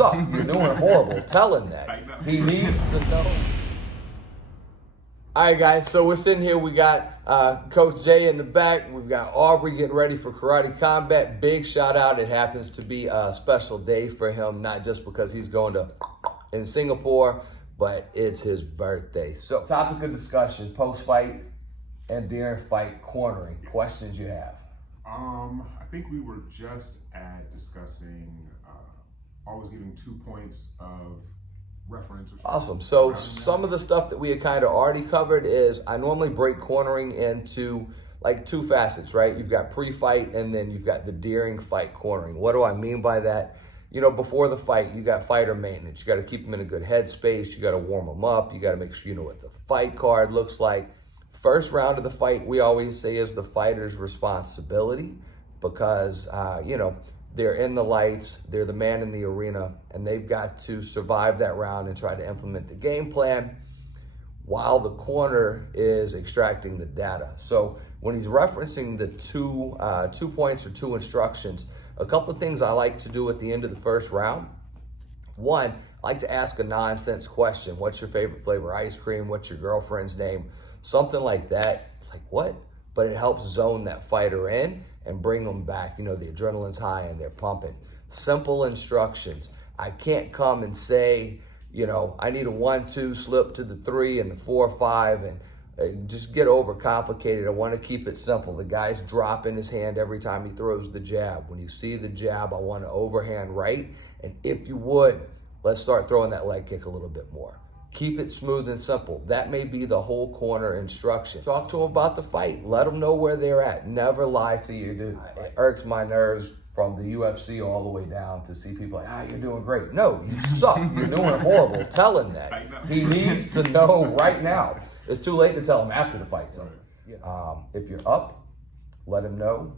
suck. You're doing horrible. Tell him that. He needs to know. All right, guys, so we're sitting here. We got Coach Jay in the back. We've got Aubrey getting ready for Karate Combat. Big shout out. It happens to be a special day for him, not just because he's going to in Singapore, but it's his birthday. So topic of discussion, post-fight and during fight cornering. Questions you have? I think we were just discussing always giving 2 points of reference. Awesome. So some of the stuff that we had kind of already covered is I normally break cornering into like 2 facets, right? You've got pre-fight and then you've got the during fight cornering. What do I mean by that? You know, before the fight, you got fighter maintenance. You got to keep them in a good headspace. You got to warm them up. You got to make sure you know what the fight card looks like. First round of the fight, we always say is the fighter's responsibility because, you know, they're in the lights, they're the man in the arena, and they've got to survive that round and try to implement the game plan while the corner is extracting the data. So when he's referencing the 2 points or 2 instructions, a couple of things I like to do at the end of the first round. One, I like to ask a nonsense question. What's your favorite flavor ice cream? What's your girlfriend's name? Something like that. It's like, what? But it helps zone that fighter in and bring them back. You know, the adrenaline's high and they're pumping. Simple instructions. I can't come and say, you know, I need a 1-2 slip to the 3 and the 4-5 and just get overcomplicated. I want to keep it simple. The guy's dropping his hand every time he throws the jab. When you see the jab, I want to overhand right. And if you would, let's start throwing that leg kick a little bit more. Keep it smooth and simple. That may be the whole corner instruction. Talk to them about the fight. Let them know where they're at. Never lie to your dude. It irks my nerves from the UFC all the way down to see people like, you're doing great. No, you suck. You're doing horrible. Tell him that. He needs to know right now. It's too late to tell him after the fight. If you're up, let him know,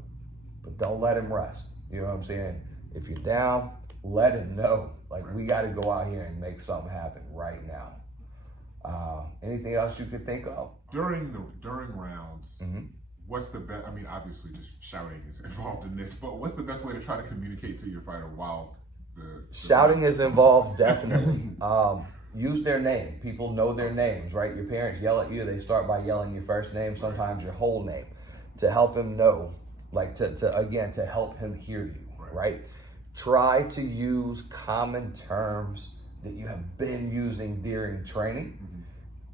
but don't let him rest. You know what I'm saying? If you're down, let him know. Like, we got to go out here and make something happen right now. Anything else you could think of? During rounds, what's the best? I mean, obviously, just shouting is involved in this, but what's the best way to try to communicate to your fighter while the shouting is involved? Definitely. Use their name. People know their names, right? Your parents yell at you. They start by yelling your first name, sometimes your whole name, to help him know, like to help him hear you, right? Try to use common terms that you have been using during training.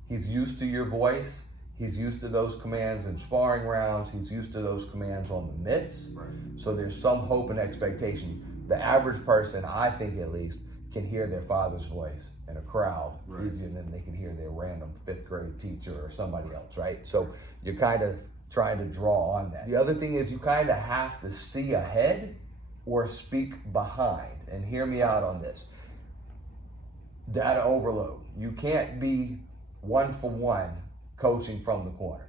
He's used to your voice. He's used to those commands in sparring rounds. He's used to those commands on the mitts. So there's some hope and expectation. The average person, I think at least, can hear their father's voice in a crowd easier than they can hear their random 5th grade teacher or somebody else, right? So you're kind of trying to draw on that. The other thing is you kind of have to see ahead or speak behind. And hear me out on this. Data overload. You can't be 1-for-1 coaching from the corner.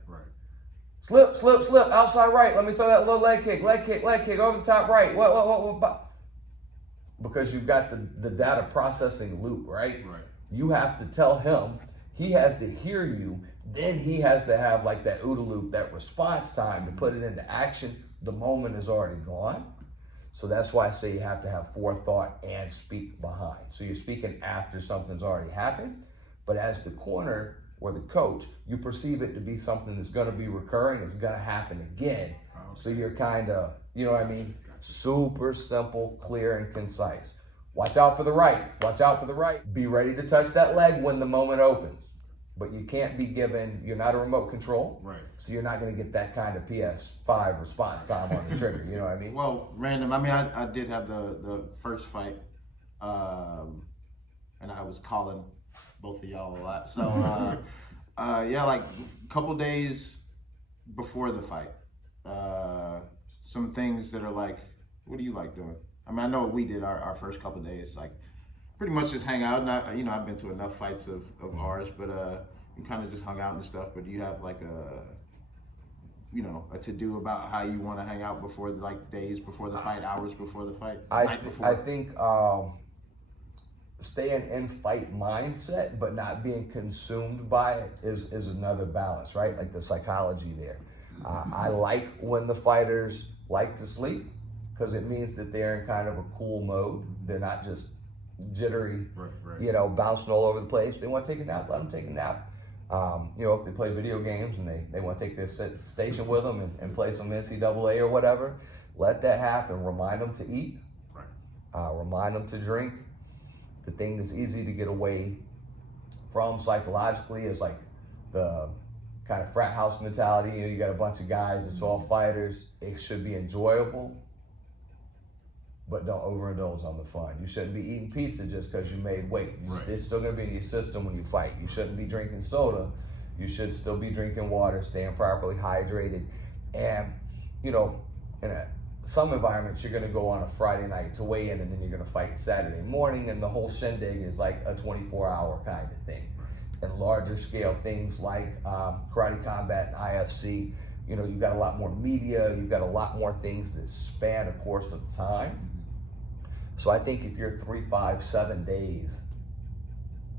Slip, slip, slip, outside right. Let me throw that little leg kick, over the top right. What? Because you've got the data processing loop, right? You have to tell him, he has to hear you, then he has to have like that OODA loop, that response time to put it into action. The moment is already gone. So that's why I say you have to have forethought and speak behind. So you're speaking after something's already happened, but as the corner or the coach, you perceive it to be something that's going to be recurring, it's going to happen again. So you're kind of, you know what I mean? Super simple, clear, and concise. Watch out for the right. Watch out for the right. Be ready to touch that leg when the moment opens. But you can't be given, you're not a remote control. So you're not going to get that kind of PS5 response time on the trigger. You know what I mean? Well, random. I mean, I did have the first fight, and I was calling both of y'all a lot. So, yeah, like a couple days before the fight, some things that are like, what do you like doing? I mean, I know what we did our first couple days, like pretty much just hang out. Not, you know, I've been to enough fights of ours, but we kind of just hung out and stuff. But do you have like a to-do about how you want to hang out before, like days before the fight, hours before the fight, night before? I think staying in fight mindset, but not being consumed by it is another balance, right? Like the psychology there. I like when the fighters like to sleep because it means that they're in kind of a cool mode. They're not just jittery, Right. you know, bouncing all over the place. They want to take a nap, let them take a nap. You know, if they play video games and they want to take their station with them and play some NCAA or whatever, let that happen. Remind them to eat. Remind them to drink. The thing that's easy to get away from psychologically is like the kind of frat house mentality. You know, you got a bunch of guys, it's all fighters. It should be enjoyable, but don't overindulge on the fun. You shouldn't be eating pizza just because you made weight. It's still going to be in your system when you fight. You shouldn't be drinking soda. You should still be drinking water, staying properly hydrated. And, you know, in some environments, you're going to go on a Friday night to weigh in, and then you're going to fight Saturday morning, and the whole shindig is like a 24-hour kind of thing. And larger scale things like karate combat and IFC, you know, you've got a lot more media, you've got a lot more things that span a course of time. So I think if you're 3, 5, 7 days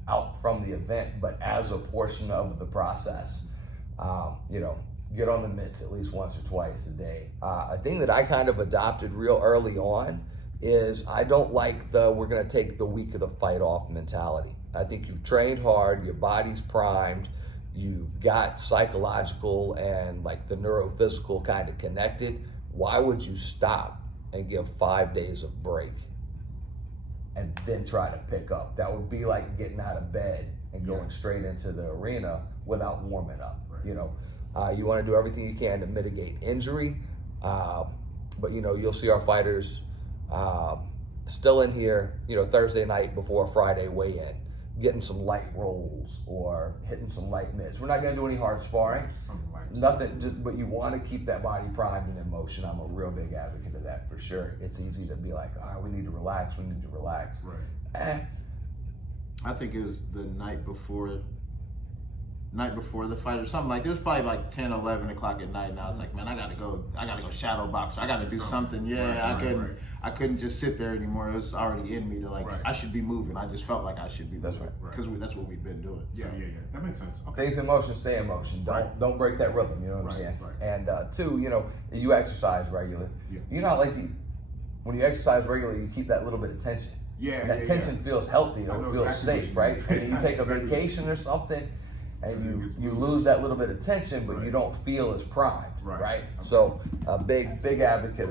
out from the event, but as a portion of the process, you know, get on the mitts at least once or twice a day. A thing that I kind of adopted real early on is I don't like the we're going to take the week of the fight off mentality. I think you've trained hard, your body's primed, you've got psychological and like the neurophysical kind of connected. Why would you stop and give 5 days of break and then try to pick up? That would be like getting out of bed and going straight into the arena without warming up. You know, you want to do everything you can to mitigate injury, but you know, you'll see our fighters still in here, you know, Thursday night before a Friday weigh-in, getting some light rolls or hitting some light mitts. We're not going to do any hard sparring, nothing, but you want to keep that body primed and in motion. I'm a real big advocate of that for sure. It's easy to be like, all right, we need to relax. I think it was the night before the fight or something like, it was probably like 10, 11 o'clock at night, and I was like, man, I gotta go shadow box. I gotta do something. Yeah, I couldn't just sit there anymore. It was already in me to like, I should be moving. I just felt like I should be moving. Because that's what we've been doing. Yeah. That makes sense. Okay. Things in motion, stay in motion. Don't break that rhythm, you know what I'm saying? And two, you know, you exercise regularly. You're not like, when you exercise regularly, you keep that little bit of tension. That tension feels healthy, it feels safe, right? And then you take a vacation or something, and you lose that little bit of tension, but you don't feel as primed, right? So a big advocate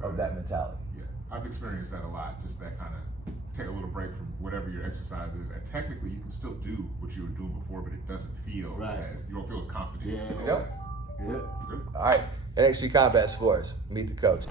of that mentality. Yeah, I've experienced that a lot, just that kind of take a little break from whatever your exercise is, and technically you can still do what you were doing before, but it doesn't feel as, you don't feel as confident. Yep. All right, NXT Combat Sports, meet the coach.